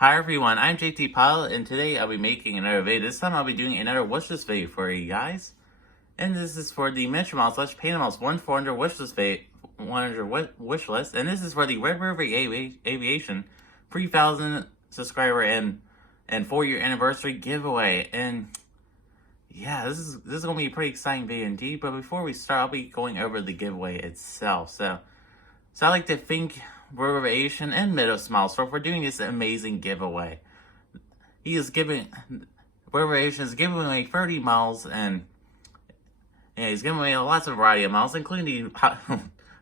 Hi everyone, I'm JT Pilot, and today I'll be making another video. This time I'll be doing another wishlist video for you guys. And this is for the Miniature Models / Panda Models 1-400 wishlist video, 100 wishlist. And this is for the Redriveraviation 3,000 subscriber and 4-year anniversary giveaway. And yeah, this is gonna be a pretty exciting video indeed. But before we start, I'll be going over the giveaway itself. So I'd like to thank Redriveraviation and Middle for doing this amazing giveaway. Redriveraviation is giving away 30 models, and he's giving away lots of variety of models, including the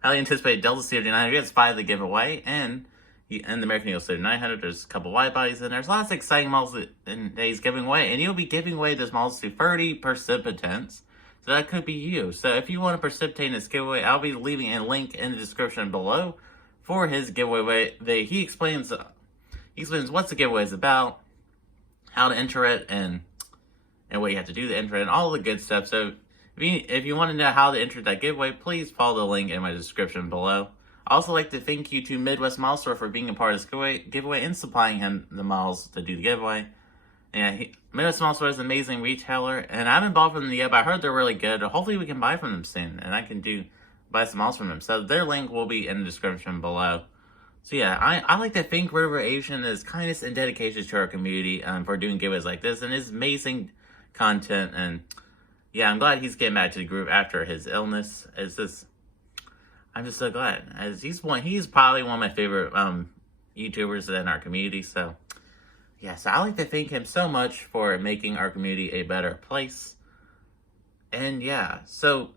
highly anticipated Delta CR900. He gets 5 of the giveaway, and the American Eagle CR900. There's a couple wide bodies in there. There's lots of exciting models that he's giving away, and he'll be giving away those models to 30 participants. So that could be you. So if you want to participate in this giveaway, I'll be leaving a link in the description below for his giveaway. He explains what the giveaway is about, how to enter it, and what you have to do to enter it, and all the good stuff. So if you want to know how to enter that giveaway, please follow the link in my description below. I also like to thank you to Midwest Model Store for being a part of this giveaway and supplying him the models to do the giveaway. Yeah, Midwest Model Store is an amazing retailer, and I haven't bought from them yet, but I heard they're really good. Hopefully we can buy from them soon, and I can buy some models from them. So their link will be in the description below. So yeah, I like to thank Redriveraviation kindness and dedication to our community for doing giveaways like this, and his amazing content. And yeah, I'm glad he's getting back to the group after his illness. I'm just so glad, as he's probably one of my favorite YouTubers in our community. So yeah, so I like to thank him so much for making our community a better place. And yeah, so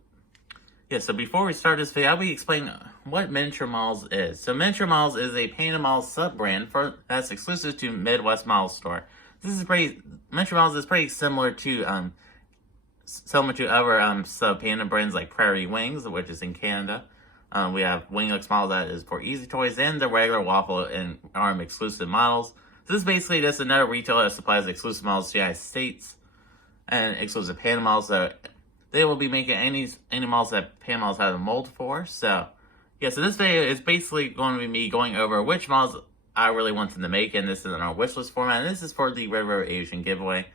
before we start this video, I'll be explaining what Miniature Models is. So Miniature Models is a Panda Models sub-brand that's exclusive to Midwest Model Store. Miniature Models is pretty similar to other sub-Panda brands like Prairie Wings, which is in Canada. We have Winglux model that is for Easy Toys, and the regular Waffle and Arm exclusive models. So this is basically just another retailer that supplies exclusive models to the United States and exclusive Panda models that they will be making any models that Panda Models have a mold for. So yeah, so this video is basically going to be me going over which models I really want them to make, and this is in our wish list format, and this is for the Redriveraviation giveaway.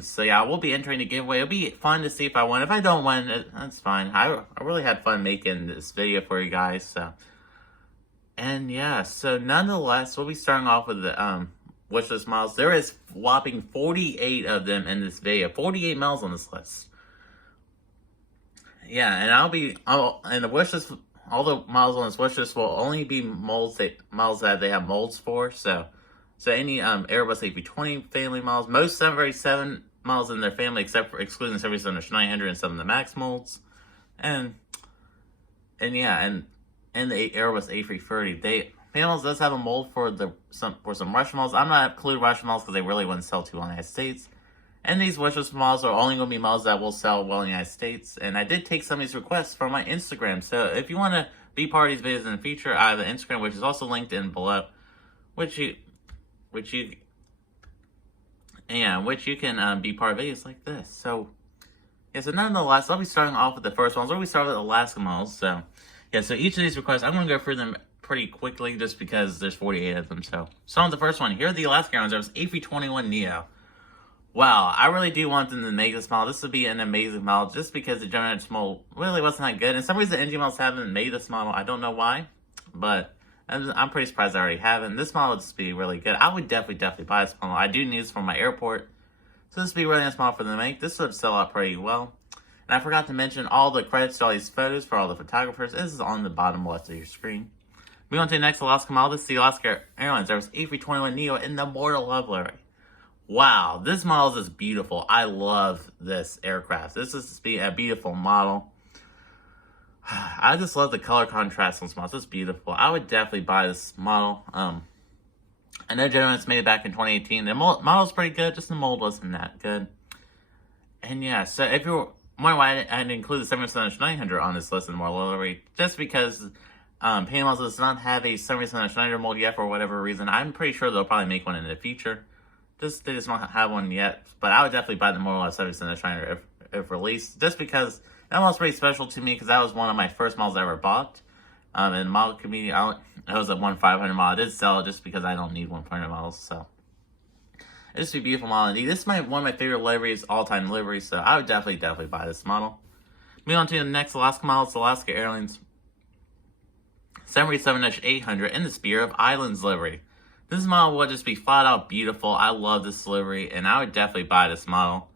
So yeah, we'll be entering the giveaway. It'll be fun to see if I win. If I don't win, that's fine. I really had fun making this video for you guys. So, and yeah, so nonetheless, we'll be starting off with the wishlist models. There is whopping 48 of them in this video. 48 models on this list. Yeah, and and the wishlist, all the models on this wishlist will only be models that they have molds for. So any Airbus A320 family models, most 737 models in their family, excluding the 737-900 and some of the MAX molds, and the Airbus A330. Models does have a mold for some Russian models. I'm not including Russian models because they really wouldn't sell too well in the United States. And these wishlist models are only going to be models that will sell well in the United States. And I did take some of these requests from my Instagram. So if you want to be part of these videos in the future, I have an Instagram, which is also linked in below, which you can be part of videos like this. So yeah, so nonetheless, I'll be starting off with the first ones. We'll start with Alaska models. So yeah, so each of these requests, I'm going to go through them pretty quickly just because there's 48 of them. So on the first one, here are the Alaska ones. There's A321neo. Wow, I really do want them to make this model. This would be an amazing model just because the General model really wasn't that good. And some reason NG models haven't made this model. I don't know why, but I'm pretty surprised I already haven't. This model would just be really good. I would definitely buy this model. I do need this for my airport. So this would be a really nice model for them to make. This would sell out pretty well. And I forgot to mention all the credits to all these photos for all the photographers. This is on the bottom left of your screen. Moving on to the next Alaska model. This is the Alaska Airlines. There was A321neo in the Mortal Livery. Wow, this model is beautiful. I love this aircraft. This is a beautiful model. I just love the color contrast on this model. It's beautiful. I would definitely buy this model. I know Gentleman's made it back in 2018. The model's pretty good, just the mold wasn't that good. And yeah, so if you're wondering why I didn't include the 737-900 on this list in the Mortal Livery, just because Panda Models does not have a 737-900 mold yet for whatever reason. I'm pretty sure they'll probably make one in the future. They just don't have one yet. But I would definitely buy the Mortal 737-900 if released, just because that model's pretty special to me, because that was one of my first models I ever bought. In the model community, it was a 1/500 model. I did sell it just because I don't need 1/500 models, so. It's a beautiful model indeed. This is one of my favorite liveries, all-time liveries, so I would definitely buy this model. Moving on to the next Alaska model, it's Alaska Airlines 737-800 in the Spirit of Islands livery. This model will just be flat out beautiful. I love this livery, and I would definitely buy this model.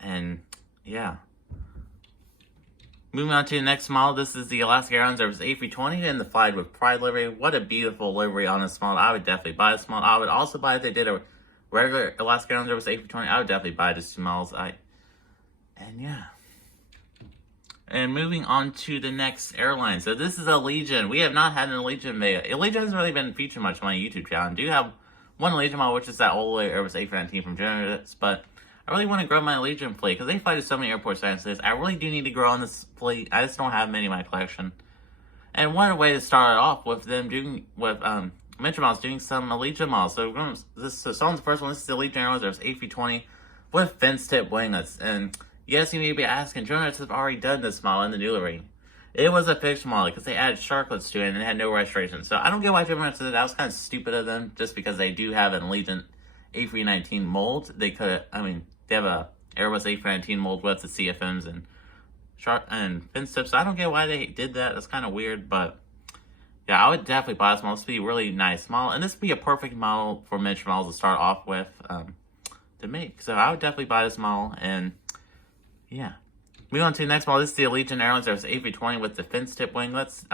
And yeah. Moving on to the next model, this is the Alaska Airlines Airbus A320 in the Fly with Pride livery. What a beautiful livery on this model. I would definitely buy this model. I would also buy if they did a regular Alaska Airlines Airbus A320. I would definitely buy these 2 models. And yeah. And moving on to the next airline. So this is Allegiant. We have not had an Allegiant video. Allegiant hasn't really been featured much on my YouTube channel. I do have one Allegiant model, which is that old Airbus A319 from Genesis, but I really want to grow my Allegiant fleet because they fly to so many airports in the United States. I really do need to grow on this fleet. I just don't have many in my collection. And one way to start it off with them doing, with Metro Models doing some Allegiant models. So on the first one, this is the Allegiant Airlines. There's A320 with fence tip winglets. And yes, you may be asking, Jonas have already done this model in the new livery. It was a fixed model because they added sharklets to it and it had no restoration. So I don't get why Jonas did that. That was kind of stupid of them just because they do have an Allegiant A319 mold. They could, they have a Airbus A319 mold with the CFMs and fence tips. So I don't get why they did that. That's kind of weird, but yeah, I would definitely buy this model. This would be a really nice model, and this would be a perfect model for miniature models to start off with to make. So I would definitely buy this model, and yeah. Moving on to the next model, this is the Allegiant Airlines. There's A320 with the fence tip winglets.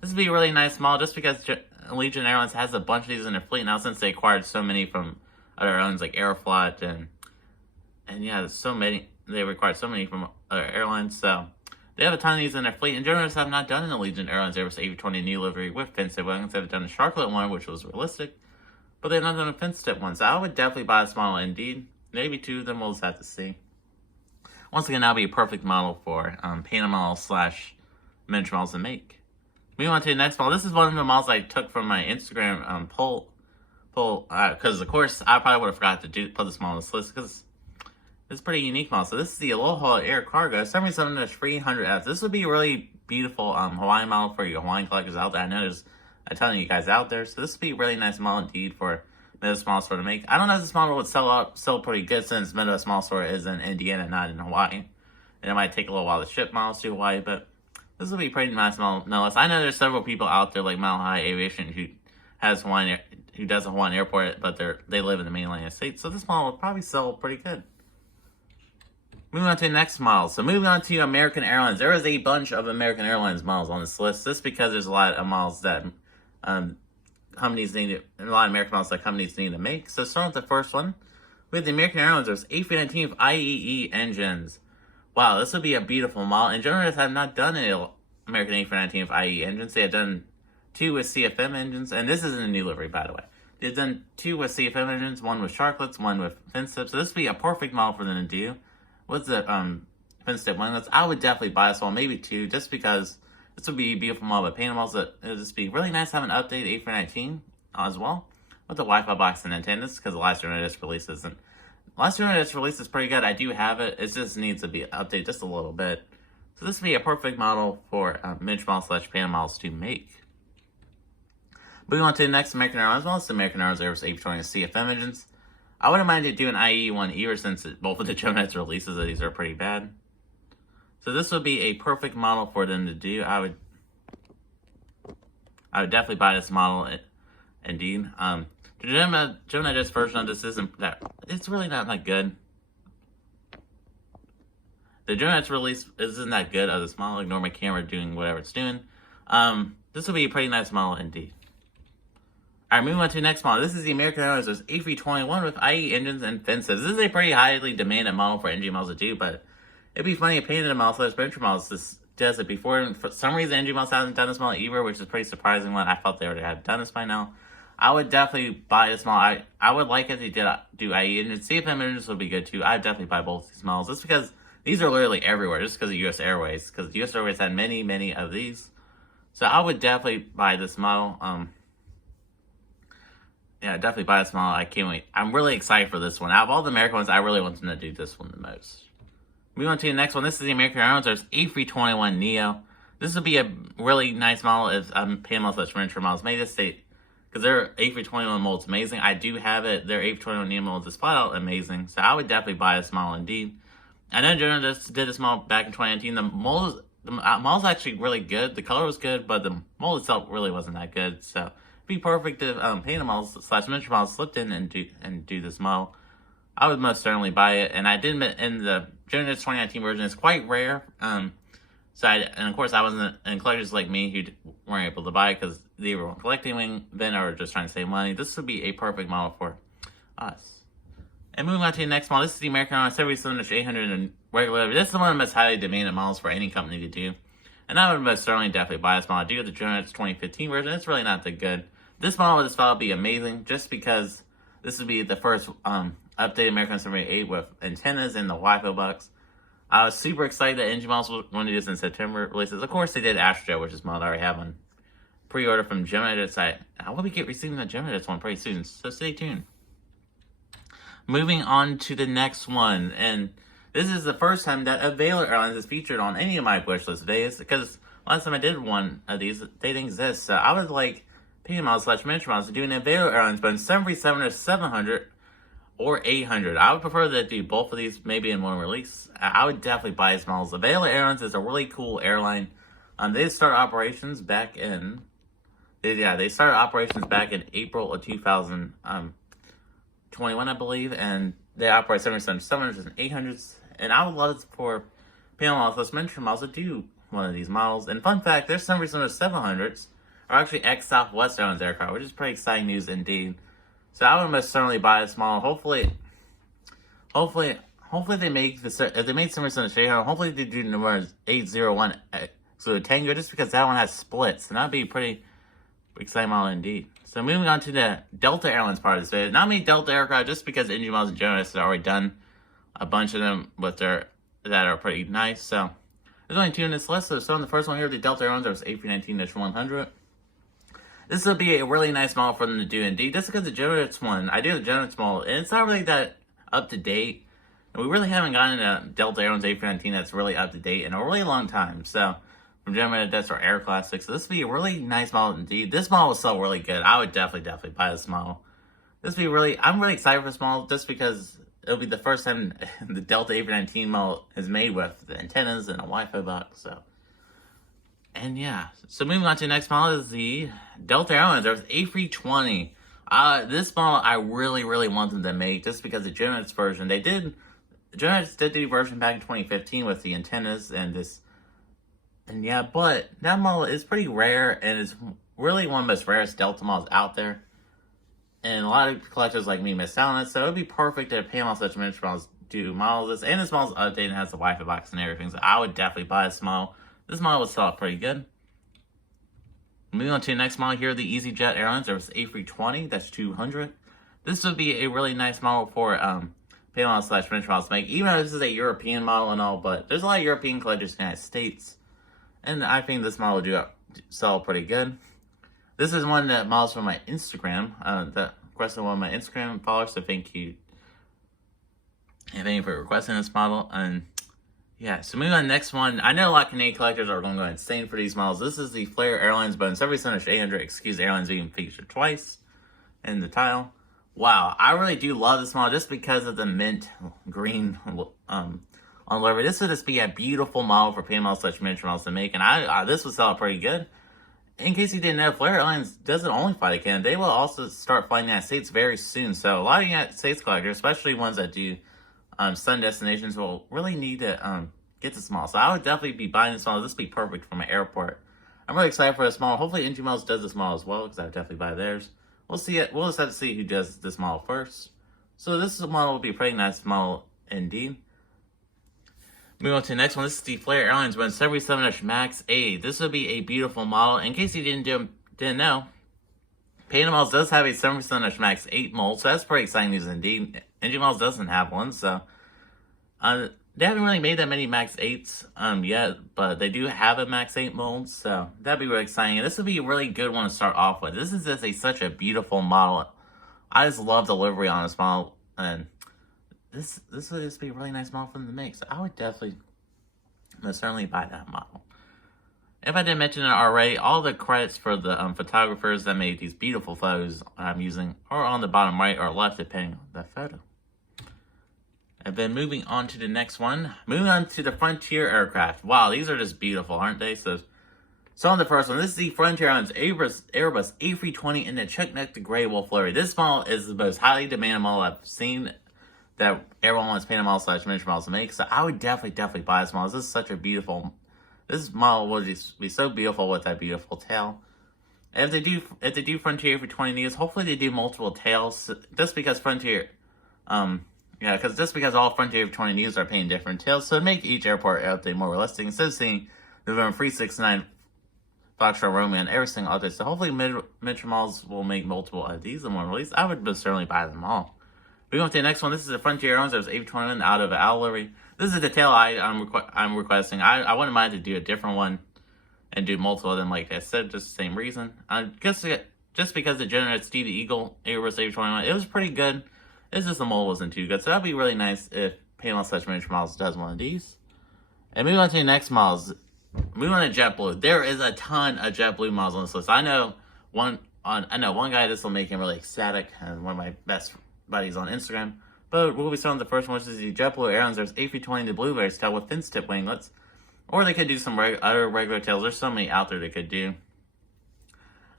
This would be a really nice model just because Allegiant Airlines has a bunch of these in their fleet now since they acquired so many from other airlines like Aeroflot and yeah, there's so many. They acquired so many from other airlines, so they have a ton of these in their fleet. And journalists have not done an Allegiant Airlines Airbus A320 new livery with fence tip winglets. They've done a sharklet one, which was realistic, but they've not done a fence tip one. So I would definitely buy this model indeed. Maybe 2 of them, we'll just have to see. Once again, that'll be a perfect model for Panda Models / miniature models to make. Moving on to the next model. This is one of the models I took from my Instagram poll, because of course I probably would have forgot to put this model on this list because it's a pretty unique model. So this is the Aloha Air Cargo 737-300F. This would be a really beautiful Hawaiian model for you Hawaiian collectors out there. I know there's a ton of you guys out there, so this would be a really nice model indeed for Midwest Small Store to make. I don't know if this model would sell pretty good since Midwest Small Store is in Indiana, not in Hawaii. And it might take a little while to ship models to Hawaii, but this will be a pretty nice model nonetheless. I know there's several people out there like Mile High Aviation who does a Hawaiian airport, but they live in the mainland United States, so this model will probably sell pretty good. Moving on to the next model. So moving on to American Airlines. There is a bunch of American Airlines models on this list, just because there's a lot of models that companies need, and a lot of American models that companies need to make. So starting with the first one, with the American Airlines, there's A319 with IEE engines. Wow, this would be a beautiful model. And journalists have not done an American A319 with IEE engines. They have done 2 with CFM engines, and this isn't a new livery, by the way. They've done 2 with CFM engines, 1 with sharklets, 1 with fence tips. So this would be a perfect model for them to do. With the fence tip winglets, I would definitely buy this one, maybe 2, just because this would be a beautiful model. But Panda Models, it would just be really nice to have an updated A319 as well, with the Wi-Fi box and antennas, because the last United release isn't. Last United release is pretty good. I do have it. It just needs to be updated just a little bit. So this would be a perfect model for miniature models / Panda Models to make. Moving on to the next American Airlines model, it's the American Airlines Airbus A320 CFM engines. I wouldn't mind it doing IE one either, since both of the Jonettes releases of these are pretty bad. So this would be a perfect model for them to do. I would definitely buy this model indeed. The Jonettes version of this isn't that, it's really not that good. The Jonettes release isn't that good of this model. Ignore my camera doing whatever it's doing. This would be a pretty nice model indeed. Alright, moving on to the next model. This is the American Airlines A321 with IE engines and fences. This is a pretty highly demanded model for NG models to do, but it'd be funny if Panda Models / miniature models this does it before. And for some reason, NG models haven't done this model either, which is pretty surprising. When I thought they already had done this by now. I would definitely buy this model. I would like if they did do IE engines. CFM engines would be good too. I'd definitely buy both these models, just because these are literally everywhere, just because of US Airways. Because US Airways had many of these. So I would definitely buy this model. Yeah, definitely buy this model. I can't wait. I'm really excited for this one. Out of all the American ones, I really want them to do this one the most. Moving on to the next one. This is the American Airlines. There's A321neo. This would be a really nice model if Panda Models miniature models made this state, because their A321 mold's amazing. I do have it. Their A321 Neo mold is flat out amazing, so I would definitely buy this model indeed. I know Jonah just did this model back in 2019. The mold's actually really good. The color was good, but the mold itself really wasn't that good. So it'd be perfect if Panda Models / miniature models slipped in and do this model. I would most certainly buy it, and I did admit in the Jonah 2019 version, it's quite rare. And of course, I wasn't, and collectors like me who weren't able to buy it because they were collecting then or just trying to save money. This would be a perfect model for us. And moving on to the next model, this is the American Honor 77-800 and regular. This is one of the most highly demanded models for any company to do. And I would most certainly definitely buy this model. I do have the Jonah 2015 version. It's really not that good. This model with this file would be amazing just because this would be the first updated American 78 with antennas and the Wi-Fi box. I was super excited that NG Models was going to do this in September releases. Of course, they did Astrojet, which is a model I already have on pre-order from Gem Edits. I will be receiving the Gem Edits one pretty soon, so stay tuned. Moving on to the next one, and this is the first time that Availor Airlines is featured on any of my wishlist videos, because last time I did one of these, they didn't exist. So I would like Panda Models / miniature models to do an Availor Airlines, but in 737 or 700 or 800. I would prefer to do both of these maybe in one release. I would definitely buy these models. Availor Airlines is a really cool airline. They started operations back in they started operations back in April of 2021, I believe, and they operate 700s and 800s. And I would love for Panda Models / miniature models to do one of these models. And fun fact, their 700s are actually ex-Southwest Airlines aircraft, which is pretty exciting news indeed. So I would most certainly buy this model. Hopefully they make this. If they made 700, hopefully they do number 801 so Tango, just because that one has splits, and that'd be pretty exciting model indeed. So moving on to the Delta Airlines part of this video. Not many Delta aircraft, just because NG Models in general has already done a bunch of them with that are pretty nice. So there's only 2 in this list. So on the first one here, the Delta Airlines, there was A319-100. This would be a really nice model for them to do indeed, just because the Generates one, I do the Generates model, and it's not really that up to date. And we really haven't gotten a Delta Airlines A319 that's really up to date in a really long time. So from Generated, that's our Air Classic. So this would be a really nice model indeed. This model will sell really good. I would definitely buy this model. I'm really excited for this model just because it'll be the first time the Delta A319 model is made with the antennas and a Wi-Fi box. And yeah, so moving on to the next model is the Delta Airlines. There's A320. This model I really want them to make just because the Generates version, Generates did do a version back in 2015 with the antennas and yeah, but that model is pretty rare and is really one of the most rarest Delta models out there. And a lot of collectors like me miss out on it, so it would be perfect if Panda Models / miniature models do models this. And this model's updated and has the Wi-Fi box and everything, so I would definitely buy this model. This model would sell pretty good. Moving on to the next model here, the EasyJet Airlines. There was A320, that's 200. This would be a really nice model for Panda Models / miniature models to make, even though this is a European model and all, but there's a lot of European collectors in the United States. And I think this model would sell pretty good. This is one of the models from my Instagram, that requested one of my Instagram followers, so thank you. And thank you for requesting this model. And yeah, so moving on to the next one. I know a lot of Canadian collectors are going to go insane for these models. This is the Flair Airlines, but in 737-800, excuse Airlines being featured twice in the title. Wow, I really do love this model just because of the mint green on livery. This would just be a beautiful model for Panda Models / miniature models to make, and this would sell pretty good. In case you didn't know, Flair Airlines doesn't only fly to Canada. They will also start flying the United States very soon. So a lot of United States collectors, especially ones that do sun destinations, will really need to get this model. So I would definitely be buying this model. This would be perfect for my airport. I'm really excited for this model. Hopefully NG Models does this model as well, because I would definitely buy theirs. We'll see it. We'll just have to see who does this model first. So this model will be a pretty nice model indeed. Moving on to the next one, this is the Flair Airlines 737 MAX 8. This would be a beautiful model. In case you didn't know, Panda Models does have a 737 MAX 8 mold, so that's pretty exciting news indeed. NG Models doesn't have one, so they haven't really made that many MAX 8s yet, but they do have a MAX 8 mold, so that'd be really exciting. And this would be a really good one to start off with. This is just such a beautiful model. I just love the livery on this model, and this would just be a really nice model for them to make. So I would definitely, most certainly buy that model. If I didn't mention it already, all the credits for the photographers that made these beautiful photos I'm using are on the bottom right or left, depending on the photo. And then moving on to the next one. Moving on to the Frontier aircraft. Wow, these are just beautiful, aren't they? So on the first one, this is the Frontier Airlines Airbus A320 in the check-necked gray wolf livery. This model is the most highly demanded model I've seen that everyone wants Panda Models / miniature models to make. So I would definitely buy this model. This is such a beautiful... This model will just be so beautiful with that beautiful tail. And if they do Frontier A320 needs, hopefully they do multiple tails. Just because Frontier... just because all Frontier 20 needs are painting different tails, so to make each airport update more realistic, instead of seeing November 369 Foxtrot Romeo and every single update, so hopefully miniature models will make multiple of these and more release. I would most certainly buy them all. We go on to the next one. This is a Frontier Airlines. There's A21 out of owl livery. This is the tail I'm requesting. I wouldn't mind to do a different one and do multiple of them, like I said, just the same reason. Just because the General Steve the Eagle Airbus A21, it was pretty good. It's just the mold wasn't too good, so that'd be really nice if Panda Models / miniature models does one of these. And moving on to the next models, moving on to JetBlue. There is a ton of JetBlue models on this list. I know one guy. This will make him really ecstatic, and one of my best buddies on Instagram. But we'll be starting with the first one, which is the JetBlue Airlines. There's A320, the blueberries tail with fins tip winglets, or they could do some other regular tails. There's so many out there they could do.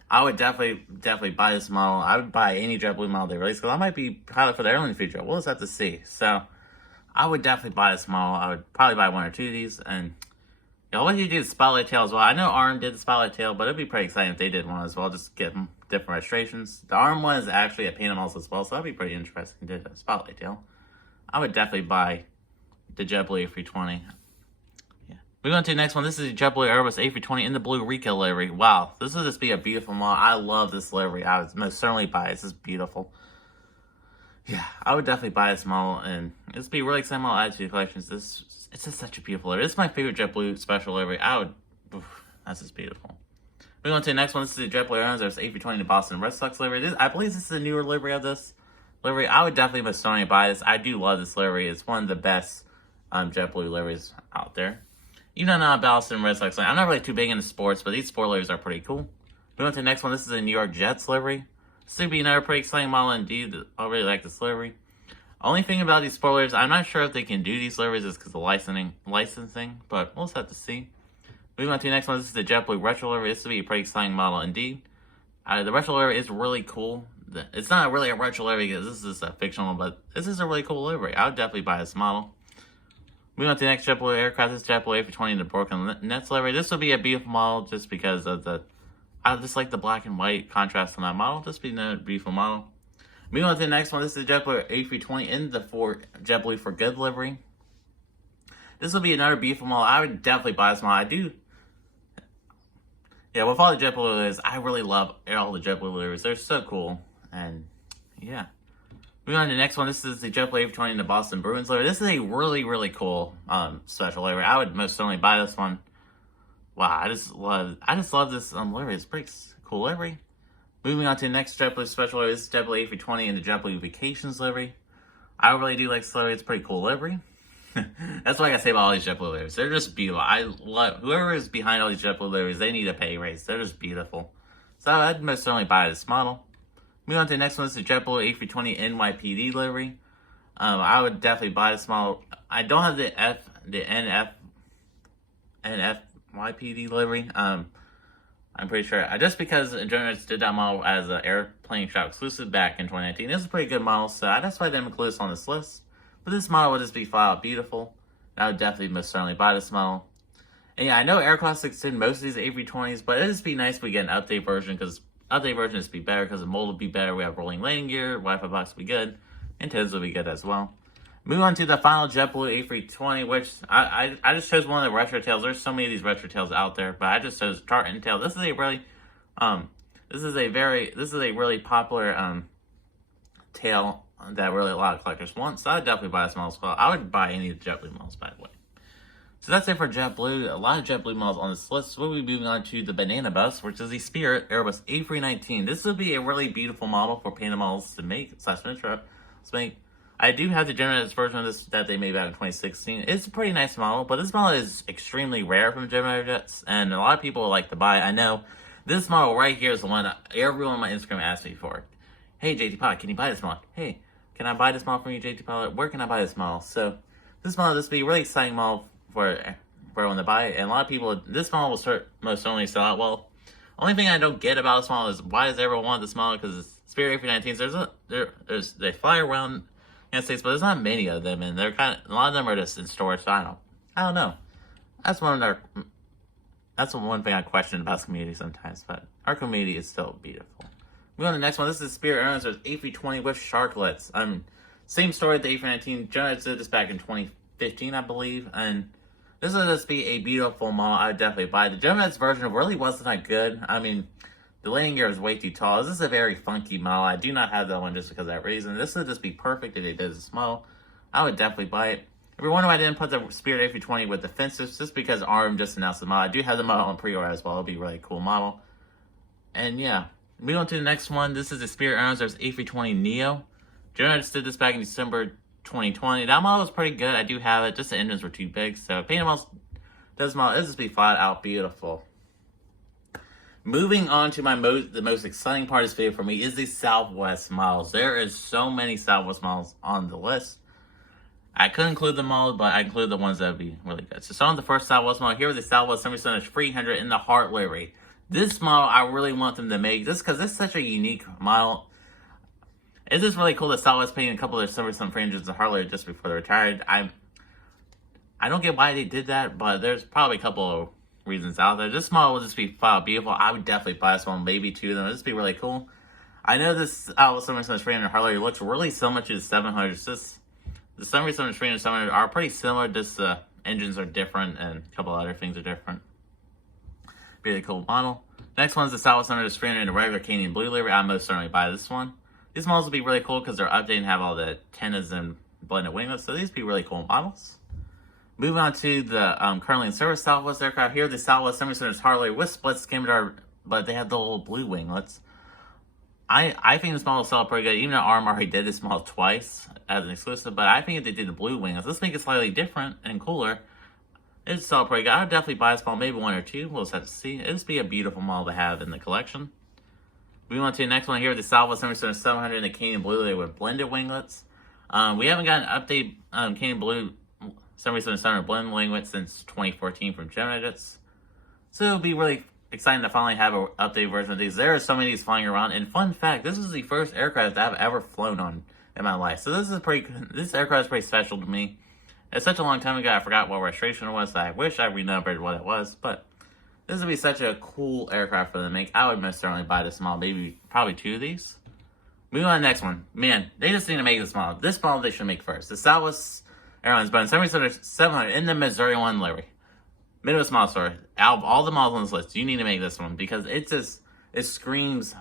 I would definitely buy this model. I would buy any JetBlue model they release, because I might be pilot for the airline in the future. We'll just have to see. So, I would definitely buy this model. I would probably buy one or two of these. And, what you do the spotlight tail as well. I know ARM did the spotlight tail, but it'd be pretty exciting if they did one as well. Just get different registrations. The ARM one is actually a Panda Models as well, so that'd be pretty interesting to do the spotlight tail. I would definitely buy the JetBlue A320. Moving on to the next one. This is the JetBlue Airbus A320 in the blue Rica livery. Wow, this will just be a beautiful model. I love this livery. I would most certainly buy it. This is beautiful. Yeah, I would definitely buy this model, and this would be a really exciting model to add to the collections. It's just such a beautiful livery. This is my favorite JetBlue special livery. That's just beautiful. Moving on to the next one. This is the JetBlue Airlines. There's A320 in the Boston Red Sox livery. I believe this is a newer livery of this livery. I would definitely most certainly buy this. I do love this livery. It's one of the best JetBlue liveries out there. Even though I'm not a Boston Red Sox fan, I'm not really too big into sports, but these sport liveries are pretty cool. Moving on to the next one. This is a New York Jets livery. This would be another pretty exciting model indeed. I really like this livery. Only thing about these sport liveries, I'm not sure if they can do these liveries is because of licensing, but we'll just have to see. Moving on to the next one. This is the JetBlue Retro livery. This would be a pretty exciting model indeed. The Retro livery is really cool. It's not really a retro livery because this is a fictional, but this is a really cool livery. I would definitely buy this model. Moving on to the next JetBlue aircraft, this is JetBlue A320 in the Brooklyn Nets livery. This will be a beautiful model just because of I just like the black and white contrast on that model. Just be a beautiful model. Moving on to the next one, this is the JetBlue A320 in the JetBlue for Good livery. This will be another beautiful model. I would definitely buy this model. With all the JetBlue liveries, I really love all the JetBlue liveries. They're so cool, and yeah. Moving on to the next one, this is the JetBlue A320 in the Boston Bruins livery. This is a really cool special livery. I would most certainly buy this one. Wow, I just love this livery. It's a pretty cool livery. Moving on to the next JetBlue special livery, this is JetBlue A320 in the JetBlue Vacations livery. I really do like this livery. It's a pretty cool livery. That's what I gotta say about all these JetBlue liveries. They're just beautiful. I love whoever is behind all these JetBlue liveries. They need a pay raise. They're just beautiful. So I'd most certainly buy this model. Moving on to the next one, this is the JetBlue A320 NYPD livery. I would definitely buy this model. I don't have the NFYPD livery. I'm pretty sure. Just because Jonas did that model as an airplane shop exclusive back in 2019. This is a pretty good model, so that's why I didn't include this on this list. But this model would just be flat out beautiful. I would definitely most certainly buy this model. And yeah, I know Air Classics did most of these A320s, but it'd just be nice if we get an update version, because update version is be better because the mold will be better. We have rolling landing gear, Wi-Fi box will be good, antennas will be good as well. Moving on to the final JetBlue A320, which I just chose one of the retro tails. There's so many of these retro tails out there, but I just chose tartan tail. This is a really really popular tail that really a lot of collectors want. So I'd definitely buy this model as well. I would buy any of the JetBlue models, by the way. So that's it for JetBlue. A lot of JetBlue models on this list. We'll be moving on to the Banana Bus, which is the Spirit Airbus A319. This will be a really beautiful model for Panda Models to make / miniature to make. I do have the Gemini version of this that they made back in 2016. It's a pretty nice model, but this model is extremely rare from Gemini Jets, and a lot of people like to buy it. I know this model right here is the one that everyone on my Instagram asked me for. Hey, JT Pilot, can you buy this model? Hey, can I buy this model from you, JT Pilot? Where can I buy this model? So this would be a really exciting model for everyone to buy, and a lot of people, this model will most certainly sell out well. Only thing I don't get about this model is why does everyone want this model? Because it's Spirit A319s, they fly around United States, but there's not many of them, and a lot of them are just in storage. So I don't know. That's one thing I question about this community sometimes, but our community is still beautiful. Moving on to the next one. This is Spirit Airlines with A320 with sharklets. Same story with the A319. Generally did this back in 2015, I believe, and this will just be a beautiful model. I would definitely buy it. The Gemini's version really wasn't that good. I mean, the landing gear is way too tall. This is a very funky model. I do not have that one just because of that reason. This would just be perfect if they did this model. I would definitely buy it. If you're wondering why I didn't put the Spirit A320 with the fences, just because ARM just announced the model. I do have the model on pre-order as well. It'll be a really cool model. And yeah, moving on to the next one. This is the Spirit Airlines A320 Neo. Generally just did this back in December 2020. That model was pretty good. I do have it. Just the engines were too big. So Panda Models does model. This just be flat out beautiful. Moving on to the most exciting part of this video for me is the Southwest models. There is so many Southwest models on the list. I couldn't include them all, but I included the ones that would be really good. So starting with the first Southwest model, here is the Southwest 300 in the Heart livery. This model, I really want them to make this because it's such a unique model. It's just really cool that Southwest painted a couple of their 300 engines in Heart livery just before they retired. I don't get why they did that, but there's probably a couple of reasons out there. This model will just be beautiful. I would definitely buy this one, maybe two of them. It'll just be really cool. I know this Southwest 300 Heart livery looks really similar to the 700. The 737 and 700 are pretty similar, just the engines are different and a couple other things are different. Really cool model. Next one's the Southwest 300 in the regular Canadian blue livery. I most certainly buy this one. These models will be really cool because they're updated and have all the antennas and blended winglets, so these will be really cool models. Moving on to the currently in service Southwest aircraft. Here, the Southwest 737 Heart livery with split skimmer, but they have the little blue winglets. I think this model will sell pretty good, even though ARM already did this model twice as an exclusive, but I think if they did the blue wings, let's make it slightly different and cooler. It'd sell pretty good. I would definitely buy this model, maybe one or two. We'll just have to see. It'd just be a beautiful model to have in the collection. Moving on to the next one here, the Southwest 700 in the Canadian blue livery with blended winglets. We haven't got an update Canadian blue 700 blended winglets since 2014 from Gemini Jets. So it'll be really exciting to finally have an updated version of these. There are so many of these flying around, and fun fact, this is the first aircraft that I've ever flown on in my life. So this aircraft is pretty special to me. It's such a long time ago, I forgot what registration it was. I wish I remembered what it was, but this would be such a cool aircraft for them to make. I would most certainly buy this model, probably two of these. Moving on to the next one. Man, they just need to make this model. This model they should make first. The Southwest Airlines Boeing 700 in the Missouri 1 livery. Midwest model store. Out of all the models on this list, you need to make this one because it screams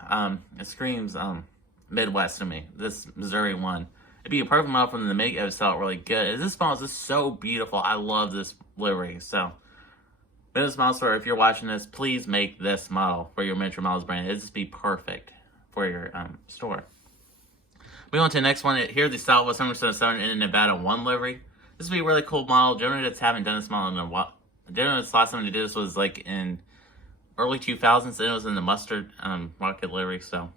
Midwest to me. This Missouri 1. It'd be a perfect model for them to make. It would sell really good. This model is just so beautiful. I love this livery. So, Midwest model store, if you're watching this, please make this model for your miniature models brand. It'd just be perfect for your store. We on to the next one. Here's the Southwest 777 in the Nevada 1 livery. This would be a really cool model. Generally, just haven't done this model in a while. Generally, the last time they did this was like in early 2000s, and it was in the mustard rocket livery. So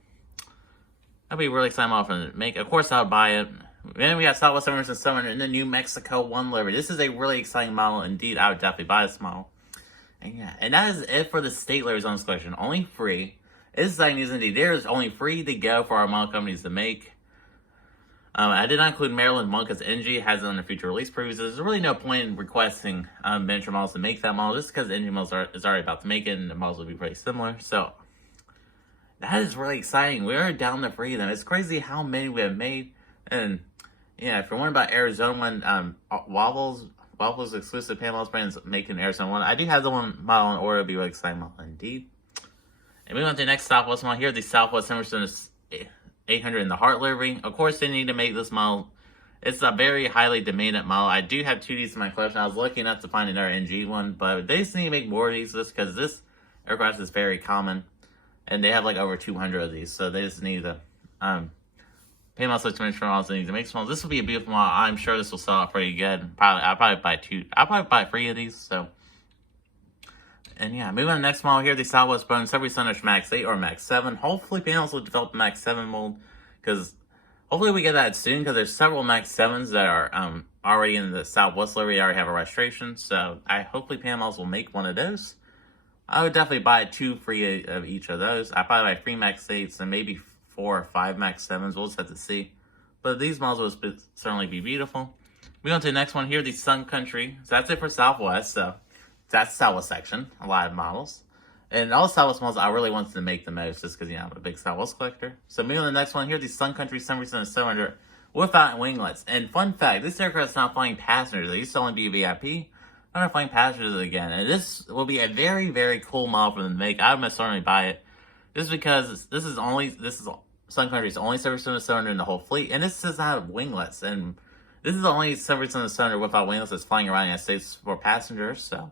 that'd be a really exciting model for them to make. Of course, I would buy it. Then we got Southwest 777 in the New Mexico 1 livery. This is a really exciting model indeed. I would definitely buy this model. And yeah, and that is it for the state liveries on this collection. Only free. It's exciting news indeed. There's only free to go for our model companies to make. I did not include Maryland 1 because NG has it on the future release previews. There's really no point in requesting miniature models to make that model just because NG models is already about to make it and the models will be pretty similar. So that is really exciting. We are down to free them. It's crazy how many we have made. And yeah, if you're wondering about Arizona 1, Waffles exclusive Panda Models brands making Arizona 1. I do have the one model on order. It'll be really exciting model indeed. And moving on to the next Southwest model here, the Southwest Emerson 800 in the Heart livery. Of course, they need to make this model. It's a very highly demanded model. I do have two of these in my collection. I was lucky enough to find another NG one, but they just need to make more of these just because this aircraft is very common. And they have like over 200 of these, so they just need to Panda Models slash miniature models and these make models. This will be a beautiful model. I'm sure this will sell out pretty good. I'll probably buy 2. I'll probably buy 3 of these. So, and yeah, moving on to the next model here, the Southwest Bones Every Sundash Max 8 or Max 7. Hopefully, Panda Models will develop a Max 7 mold, because hopefully we get that soon, because there's several Max 7s that are already in the Southwest livery. Already have a registration, so hopefully Panda Models will make one of those. I would definitely buy 2 free of each of those. I'd probably buy 3 Max 8s and maybe 4 or 5 Max 7s. We'll just have to see. But these models will certainly be beautiful. We go on to the next one here, the Sun Country. So that's it for Southwest. So that's the Southwest section, a lot of models. And all the Southwest models I really wanted to make the most, just because, I'm a big Southwest collector. So moving on to the next one here, the Sun Country 7% cylinder without winglets. And fun fact, this aircraft is not flying passengers. They used to only be VIP. I'm not flying passengers again. And this will be a very, very cool model for them to make. I would certainly buy it. Just because this is Sun Country's only 7% cylinder in the whole fleet. And this does not have winglets. And this is the only 7% cylinder without winglets that's flying around the United States for passengers. So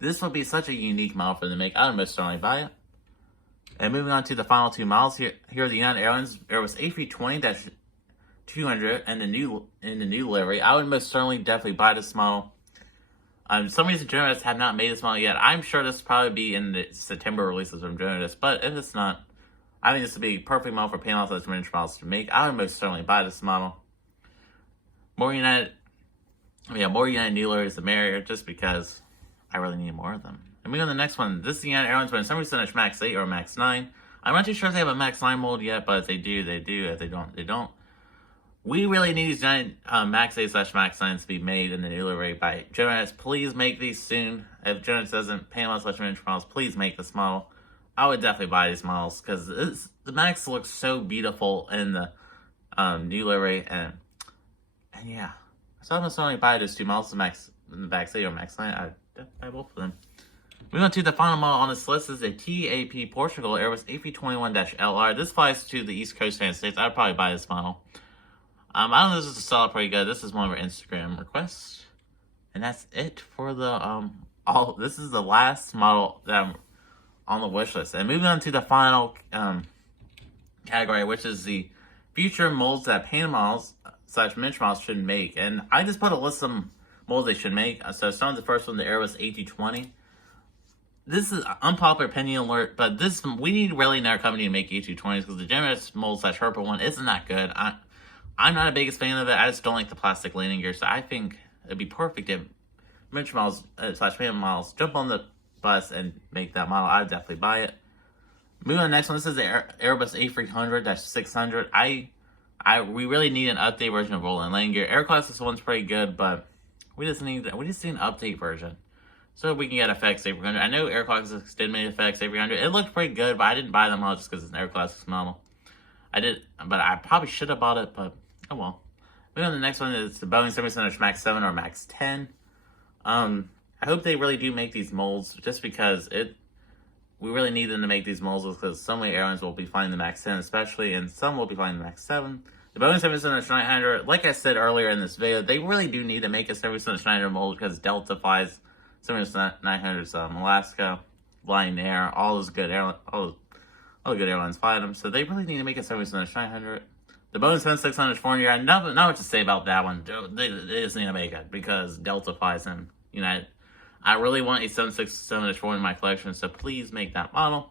this would be such a unique model for them to make. I would most certainly buy it. And moving on to the final 2 models here are the United Airlines Airbus A320-200 and in the new livery. I would most certainly definitely buy this model. Some reason journalists have not made this model yet. I'm sure this will probably be in the September releases from journalists, but if it's not, I think this would be a perfect model for Panda Models miniature models to make. I would most certainly buy this model. More United new liveries the merrier, just because I really need more of them. And we go to the next one. This is the United Airlines, but in some reason it's Max 8 or Max 9. I'm not too sure if they have a Max 9 mold yet, but if they do, they do. If they don't, they don't. We really need these giant Max 8 / Max 9s to be made in the new livery by Jonas. Please make these soon. If Jonas doesn't, Panda Models / miniature models, please make this model. I would definitely buy these models, because the Max looks so beautiful in the new livery, and yeah. So I'm only buy those 2 models, the Max 8 or Max 9. I'd definitely buy both of them. Moving on to the final model on this list is a TAP Portugal Airbus A321-LR. This flies to the East Coast of the United States. I'd probably buy this model. I don't know if this is solid pretty good. This is one of our Instagram requests. And that's it for the, this is the last model that I'm on the wish list. And moving on to the final category, which is the future molds that Panda Models / miniature models should make. And I just put a list of molds they should make. So starting with the first one, the Airbus A220. This is unpopular opinion alert, but we need really another company to make A220s, because the generous mold / Herpa one isn't that good. I'm not a biggest fan of it. I just don't like the plastic landing gear. So I think it'd be perfect if miniature models / Panda Models jump on the bus and make that model. I'd definitely buy it. Moving on to the next one. This is the Airbus A300-600. We really need an update version of rolling landing gear. Air Class, this one's pretty good, but we just need an update version, so we can get FX A300. I know Air Class did make FX A300. It looked pretty good, but I didn't buy the model just because it's an Air Class model. But I probably should have bought it, but oh well. Moving on to the next one is the Boeing 777 Max 7 or Max 10. I hope they really do make these molds, just because we really need them to make these molds, because so many airlines will be flying the Max 10 especially, and some will be flying the Max 7. The Boeing 777-900, like I said earlier in this video, they really do need to make a 777-900 mold, because Delta flies 777-900s, Alaska, Flying Air, all those good airlines, all the good airlines fly them, so they really need to make a 777-900. The Boeing 7600 400, not much to say about that one. They just need to make it, because Delta flies them. United. I really want a 767-4 in my collection, so please make that model.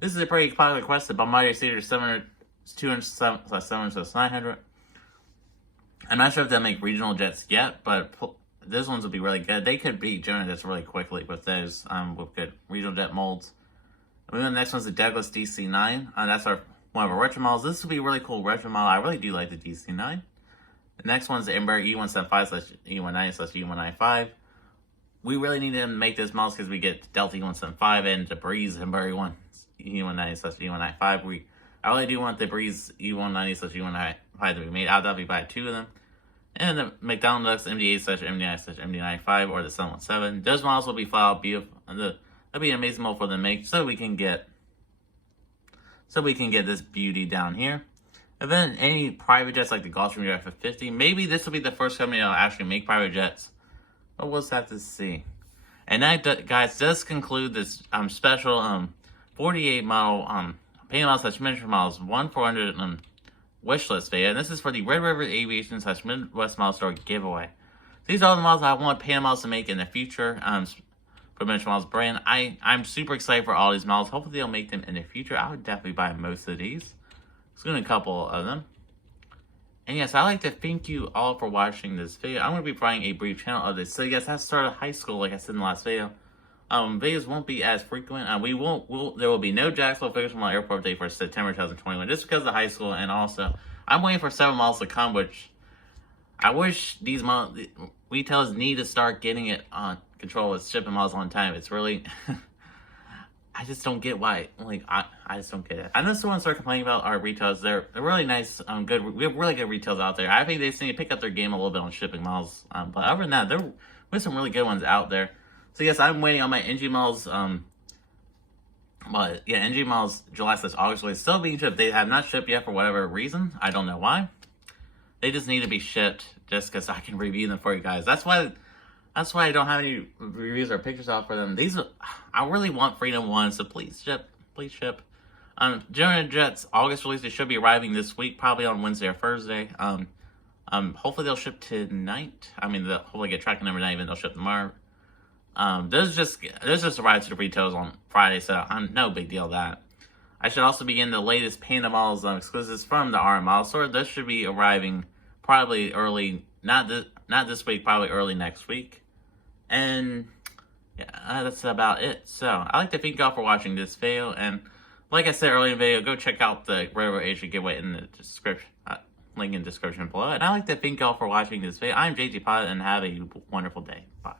This is a pretty popular request, the Bombardier Cedar 700/700/900. I'm not sure if they'll make regional jets yet, but those ones will be really good. They could beat general jets really quickly with those, with good regional jet molds. And then the next one's the Douglas DC-9. That's one of our retro models. This will be a really cool retro model. I really do like the DC-9. The next one's the Embraer E175/E190/E195. We really need to make those models, because we get Delta E175 and the Breeze Embraer E190/E195. I really do want the Breeze E190/E195 to be made. I'll definitely buy 2 of them. And the McDonnell MD-8/MD-9/MD-95 or the 717. Those models will be filed beautiful. That'll be an amazing model for them to make, so we can get this beauty down here. And then any private jets like the Gulfstream F-50, maybe this will be the first company that'll actually make private jets. But we'll just have to see. And that, guys, does conclude this special 48 model Panda Models / miniature models 1/400 Wishlist video, and this is for the Red River Aviation / Midwest Model Store giveaway. These are all the models I want Panda Models to make in the future. For Mention Models brand, I'm super excited for all these models. Hopefully they'll make them in the future. I would definitely buy most of these. There's going to be a couple of them. And yes, I'd like to thank you all for watching this video. I'm going to be providing a brief channel of this. So yes, I started high school, like I said in the last video. Videos won't be as frequent. There will be no Jacksonville Fictional Airport Day for September 2021, just because of high school, and also I'm waiting for several models to come, which I wish these retailers need to start getting it on control with shipping models on time. It's really, I just don't get why. Like I just don't get it. I know someone started complaining about our retailers. They're really nice, good. We have really good retailers out there. I think they just need to pick up their game a little bit on shipping models. But other than that, there's some really good ones out there. So yes, I'm waiting on my NG models. But yeah, NG models July/August release still being shipped. They have not shipped yet for whatever reason. I don't know why. They just need to be shipped just because I can review them for you guys. That's why I don't have any reviews or pictures out for them. I really want Freedom 1, so please ship. Please ship. General Jet's August release, they should be arriving this week, probably on Wednesday or Thursday. Hopefully they'll ship tonight. I mean, they'll hopefully get tracking number 9, even they'll ship tomorrow. Those just arrived to the retailers on Friday, so no big deal that. I should also begin the latest Panda Models exclusives from the RM Model Store. This should be arriving probably early, not this week, probably early next week. And yeah, that's about it. So I'd like to thank y'all for watching this video, and like I said earlier in the video, go check out the Redriveraviation Giveaway in the description, link in the description below. And I'd like to thank y'all for watching this video. I'm JG Pilot, and have a wonderful day. Bye.